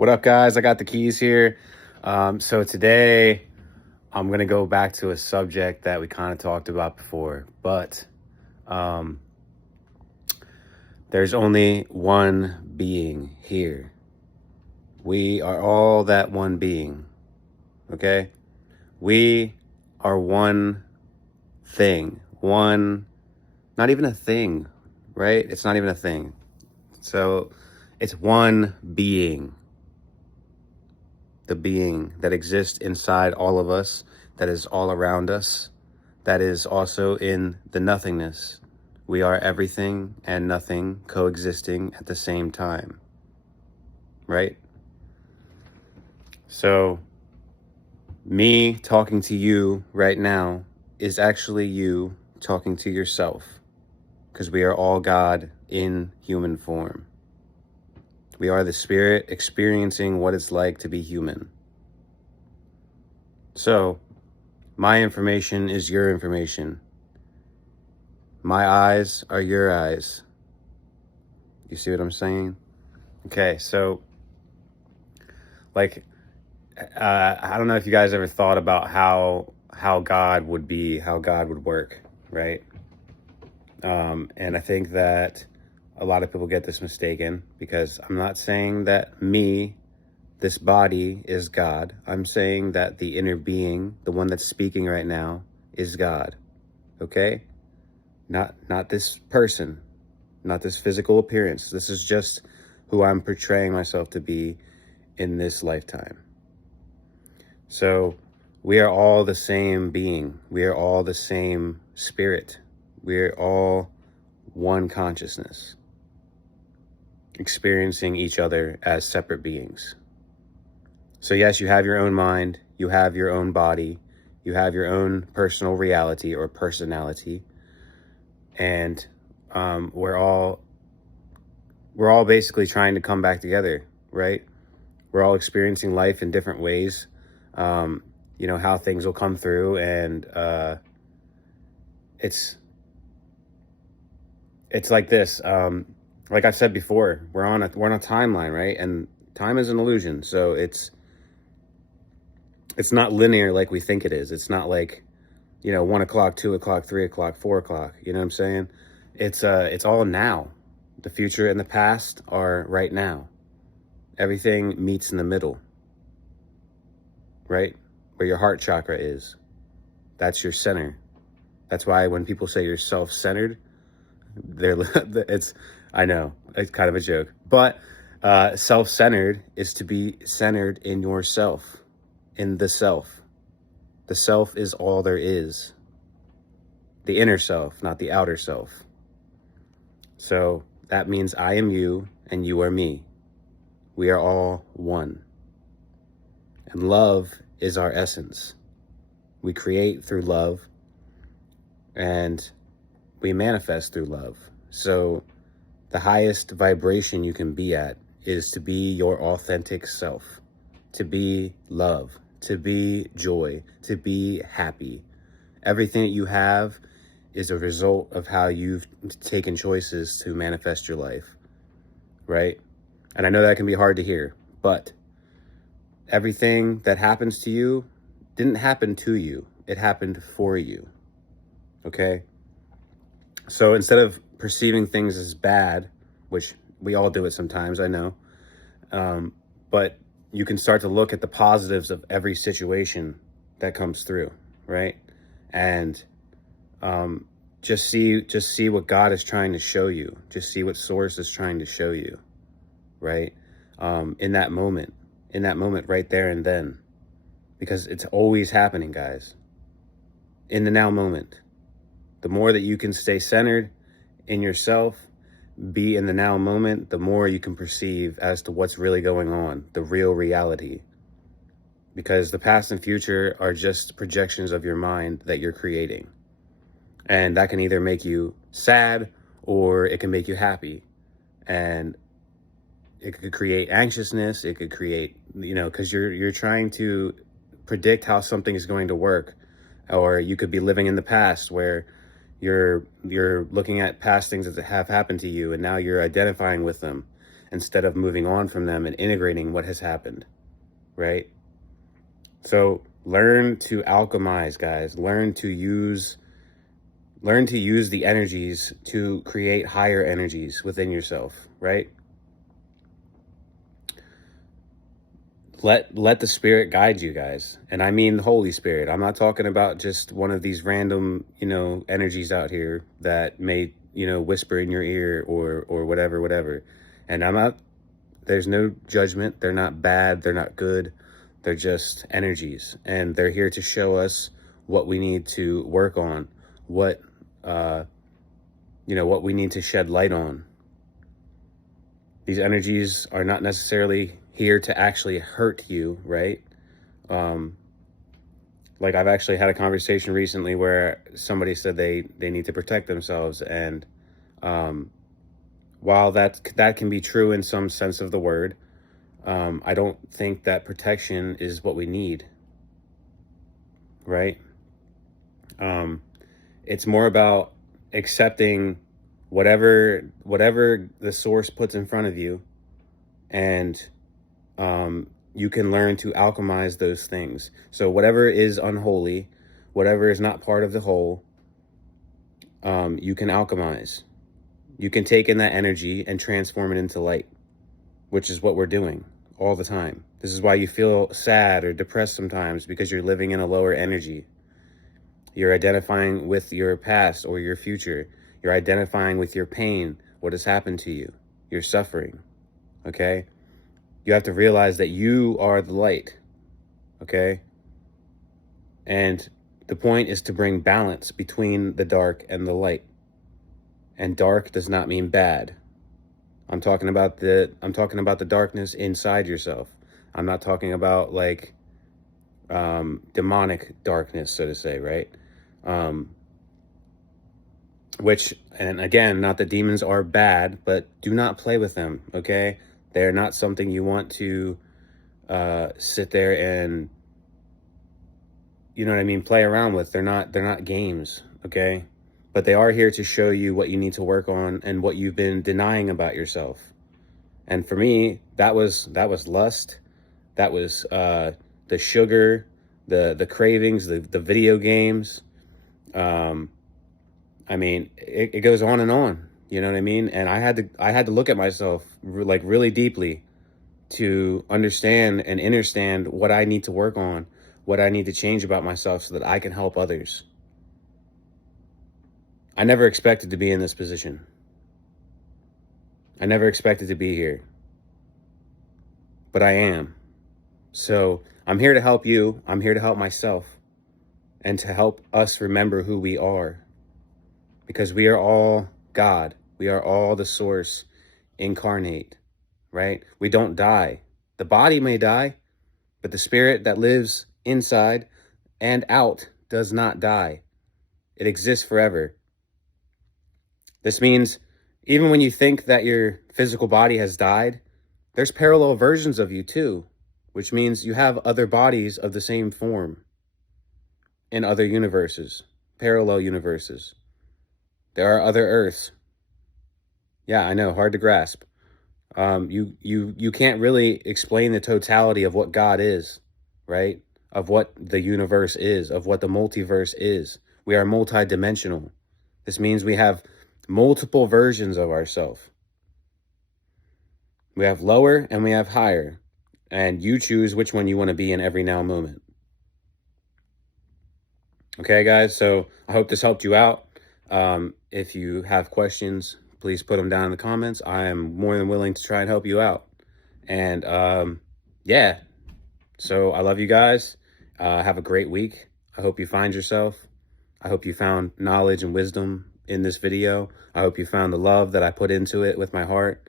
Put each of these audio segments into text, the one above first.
What up, guys? I got the keys here. So today I'm going to go back to a subject that we kind of talked about before, but um, there's only one being here. We are all that one being, okay? We are one thing, not even a thing, right? It's not even a thing. So it's one being. The being that exists inside all of us, that is all around us, that is also in the nothingness. We are everything and nothing coexisting at the same time, right? So me talking to you right now is actually you talking to yourself, because we are all God in human form. We are the spirit experiencing what it's like to be human. So, my information is your information. My eyes are your eyes. You see what I'm saying? Okay, so, I don't know if you guys ever thought about how God would be, how God would work, right? And I think that a lot of people get this mistaken, because I'm not saying that this body is God. I'm saying that the inner being, the one that's speaking right now, is God. Okay? Not this person, not this physical appearance. This is just who I'm portraying myself to be in this lifetime. So we are all the same being. We are all the same spirit. We're all one consciousness, experiencing each other as separate beings. So yes, you have your own mind, you have your own body, you have your own personal reality or personality, and we're all basically trying to come back together, right? We're all experiencing life in different ways. How things will come through, and it's like this. Like I've said before, we're on a timeline, right? And time is an illusion, so it's not linear like we think it is. It's not like, 1 o'clock, 2 o'clock, 3 o'clock, 4 o'clock. You know what I'm saying? It's all now. The future and the past are right now. Everything meets in the middle, right? Where your heart chakra is. That's your center. That's why when people say you're self-centered, I know, it's kind of a joke, but self-centered is to be centered in yourself. In the self. The self is all there is. The inner self, not the outer self. So that means I am you and you are me. We are all one. And love is our essence. We create through love and we manifest through love. So the highest vibration you can be at is to be your authentic self, to be love, to be joy, to be happy. Everything that you have is a result of how you've taken choices to manifest your life, right? And I know that can be hard to hear, but everything that happens to you didn't happen to you. It happened for you, okay? So instead of perceiving things as bad, which we all do it sometimes, I know, but you can start to look at the positives of every situation that comes through, right? And just see what God is trying to show you. Just see what Source is trying to show you, right? In that moment right there and then, because it's always happening, guys. In the now moment, the more that you can stay centered in yourself, be in the now moment, the more you can perceive as to what's really going on, the real reality. Because the past and future are just projections of your mind that you're creating. And that can either make you sad or it can make you happy. And it could create anxiousness. It could create, because you're trying to predict how something is going to work. Or you could be living in the past where you're looking at past things that have happened to you, and now you're identifying with them. instead of moving on from them and integrating what has happened, right? So learn to alchemize, guys. Learn to use the energies to create higher energies within yourself, right? Let the spirit guide you, guys. And I mean the Holy Spirit. I'm not talking about just one of these random, energies out here that may, whisper in your ear or whatever. And there's no judgment. They're not bad. They're not good. They're just energies. And they're here to show us what we need to work on, what we need to shed light on. These energies are not necessarily here to actually hurt you, right? Like I've actually had a conversation recently where somebody said they need to protect themselves. And while that can be true in some sense of the word, I don't think that protection is what we need, right? It's more about accepting whatever the source puts in front of you, and you can learn to alchemize those things. So whatever is unholy, whatever is not part of the whole, you can alchemize. You can take in that energy and transform it into light, which is what we're doing all the time. This is why you feel sad or depressed sometimes, because you're living in a lower energy. You're identifying with your past or your future. You're identifying with your pain, what has happened to you, your suffering, okay? You have to realize that you are the light, okay? And the point is to bring balance between the dark and the light. And dark does not mean bad. I'm talking about the darkness inside yourself. I'm not talking about like demonic darkness, so to say, right? Which, and again, not that demons are bad, but do not play with them, okay? They're not something you want to sit there and, play around with. They're not games, okay? But they are here to show you what you need to work on and what you've been denying about yourself. And for me, that was lust. That was the sugar, the cravings, the video games. It goes on and on, you know what I mean? And I had to look at myself like really deeply to understand and understand what I need to work on, what I need to change about myself so that I can help others. I never expected to be in this position. I never expected to be here, but I am. So I'm here to help you. I'm here to help myself and to help us remember who we are. Because we are all God. We are all the source incarnate, right? We don't die. The body may die, but the spirit that lives inside and out does not die. It exists forever. This means even when you think that your physical body has died, there's parallel versions of you too, which means you have other bodies of the same form in other universes, parallel universes. There are other Earths. Yeah, I know, hard to grasp. You can't really explain the totality of what God is, right? Of what the universe is, of what the multiverse is. We are multidimensional. This means we have multiple versions of ourselves. We have lower and we have higher. And you choose which one you want to be in every now moment. Okay, guys, so I hope this helped you out. If you have questions, please put them down in the comments. I am more than willing to try and help you out. And yeah, so I love you guys. Have a great week. I hope you find yourself. I hope you found knowledge and wisdom in this video. I hope you found the love that I put into it with my heart.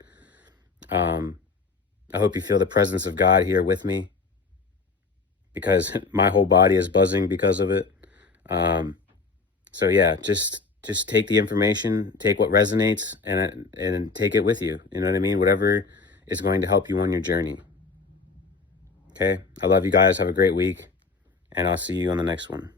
I hope you feel the presence of God here with me, because my whole body is buzzing because of it. So yeah, just take the information, take what resonates, and take it with you. You know what I mean? Whatever is going to help you on your journey. Okay? I love you guys. Have a great week, and I'll see you on the next one.